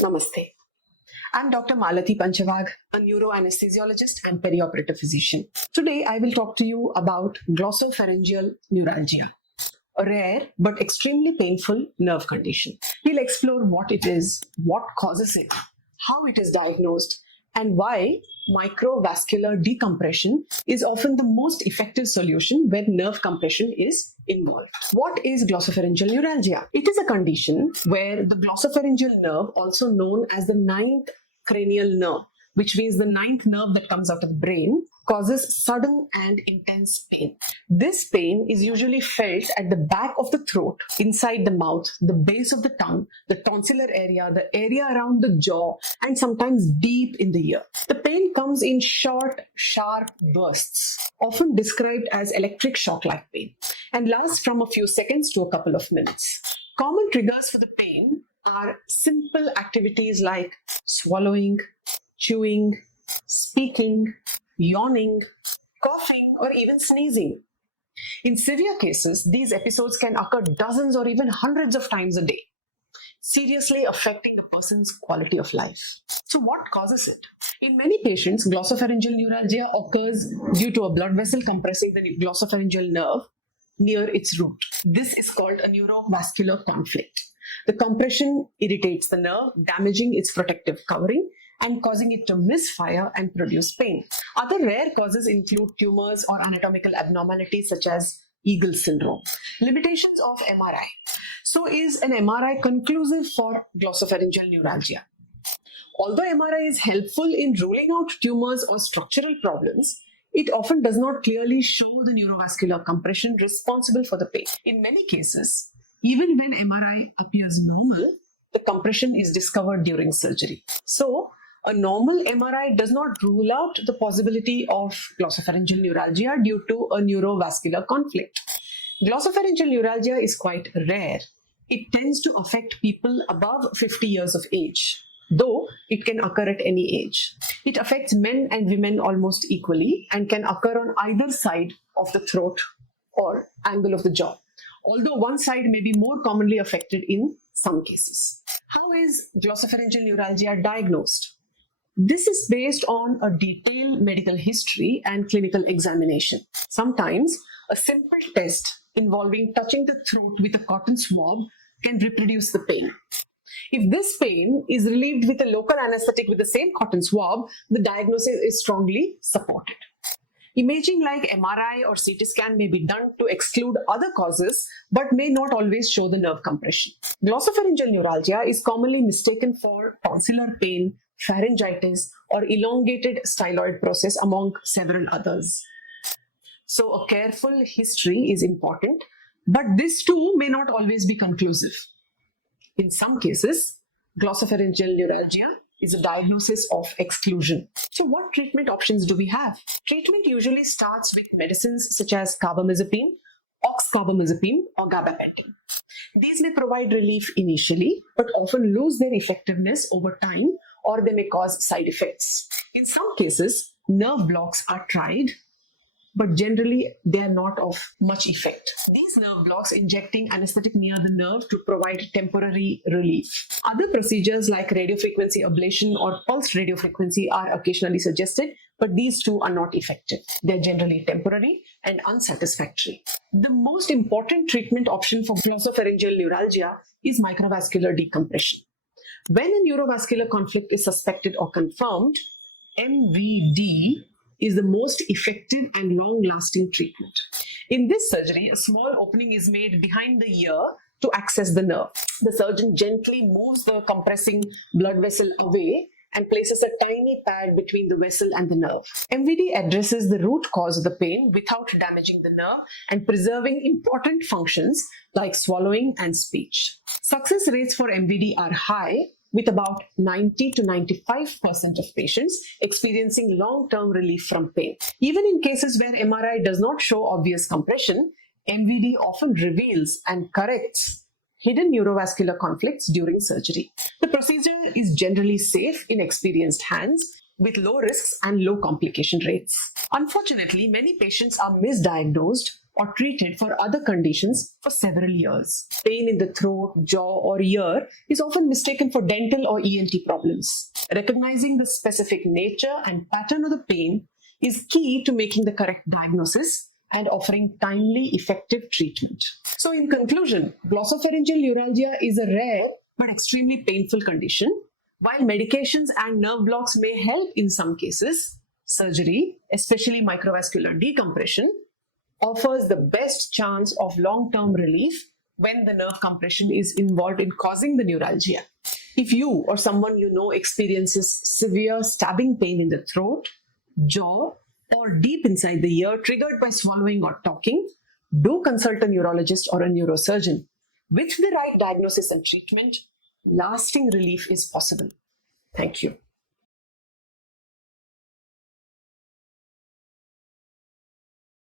Namaste. I'm Dr. Malati Panchwagh, a neuroanesthesiologist and perioperative physician. Today, I will talk to you about Glossopharyngeal Neuralgia, a rare but extremely painful nerve condition. We'll explore what it is, what causes it, how it is diagnosed, and why microvascular decompression is often the most effective solution when nerve compression is involved. What is glossopharyngeal neuralgia? It is a condition where the glossopharyngeal nerve, also known as the ninth cranial nerve, which means the ninth nerve that comes out of the brain, causes sudden and intense pain. This pain is usually felt at the back of the throat, inside the mouth, the base of the tongue, the tonsillar area, the area around the jaw, and sometimes deep in the ear. The pain comes in short, sharp bursts, often described as electric shock-like pain, and lasts from a few seconds to a couple of minutes. Common triggers for the pain are simple activities like swallowing, chewing, speaking, yawning, coughing, or even sneezing. In severe cases, these episodes can occur dozens or even hundreds of times a day, seriously affecting the person's quality of life. So what causes it? In many patients, glossopharyngeal neuralgia occurs due to a blood vessel compressing the glossopharyngeal nerve near its root. This is called a neurovascular conflict. The compression irritates the nerve, damaging its protective covering and causing it to misfire and produce pain. Other rare causes include tumors or anatomical abnormalities such as Eagle syndrome. Limitations of MRI. So is an MRI conclusive for glossopharyngeal neuralgia? Although MRI is helpful in ruling out tumors or structural problems, it often does not clearly show the neurovascular compression responsible for the pain. In many cases, even when MRI appears normal, the compression is discovered during surgery. So, a normal MRI does not rule out the possibility of glossopharyngeal neuralgia due to a neurovascular conflict. Glossopharyngeal neuralgia is quite rare. It tends to affect people above 50 years of age, though it can occur at any age. It affects men and women almost equally and can occur on either side of the throat or angle of the jaw, although one side may be more commonly affected in some cases. How is glossopharyngeal neuralgia diagnosed? This is based on a detailed medical history and clinical examination. Sometimes a simple test involving touching the throat with a cotton swab can reproduce the pain. If this pain is relieved with a local anesthetic with the same cotton swab, the diagnosis is strongly supported. Imaging like MRI or CT scan may be done to exclude other causes, but may not always show the nerve compression. Glossopharyngeal neuralgia is commonly mistaken for tonsillar pain, pharyngitis, or elongated styloid process, among several others. So a careful history is important, but this too may not always be conclusive. In some cases, glossopharyngeal neuralgia is a diagnosis of exclusion. So what treatment options do we have? Treatment usually starts with medicines such as carbamazepine, oxcarbamazepine, or gabapentin. These may provide relief initially, but often lose their effectiveness over time, or they may cause side effects. In some cases, nerve blocks are tried, but generally they are not of much effect. These nerve blocks injecting anesthetic near the nerve to provide temporary relief. Other procedures like radiofrequency ablation or pulsed radiofrequency are occasionally suggested, but these two are not effective. They're generally temporary and unsatisfactory. The most important treatment option for glossopharyngeal neuralgia is microvascular decompression. When a neurovascular conflict is suspected or confirmed, MVD is the most effective and long-lasting treatment. In this surgery, a small opening is made behind the ear to access the nerve. The surgeon gently moves the compressing blood vessel away and places a tiny pad between the vessel and the nerve. MVD addresses the root cause of the pain without damaging the nerve and preserving important functions like swallowing and speech. Success rates for MVD are high, with about 90 to 95% of patients experiencing long-term relief from pain. Even in cases where MRI does not show obvious compression, MVD often reveals and corrects hidden neurovascular conflicts during surgery. The procedure is generally safe in experienced hands with low risks and low complication rates. Unfortunately, many patients are misdiagnosed or treated for other conditions for several years. Pain in the throat, jaw, or ear is often mistaken for dental or ENT problems. Recognizing the specific nature and pattern of the pain is key to making the correct diagnosis and offering timely, effective treatment. So in conclusion, glossopharyngeal neuralgia is a rare but extremely painful condition. While medications and nerve blocks may help in some cases, surgery, especially microvascular decompression, offers the best chance of long-term relief when the nerve compression is involved in causing the neuralgia. If you or someone you know experiences severe stabbing pain in the throat, jaw, or deep inside the ear triggered by swallowing or talking, do consult a neurologist or a neurosurgeon. With the right diagnosis and treatment, lasting relief is possible. Thank you.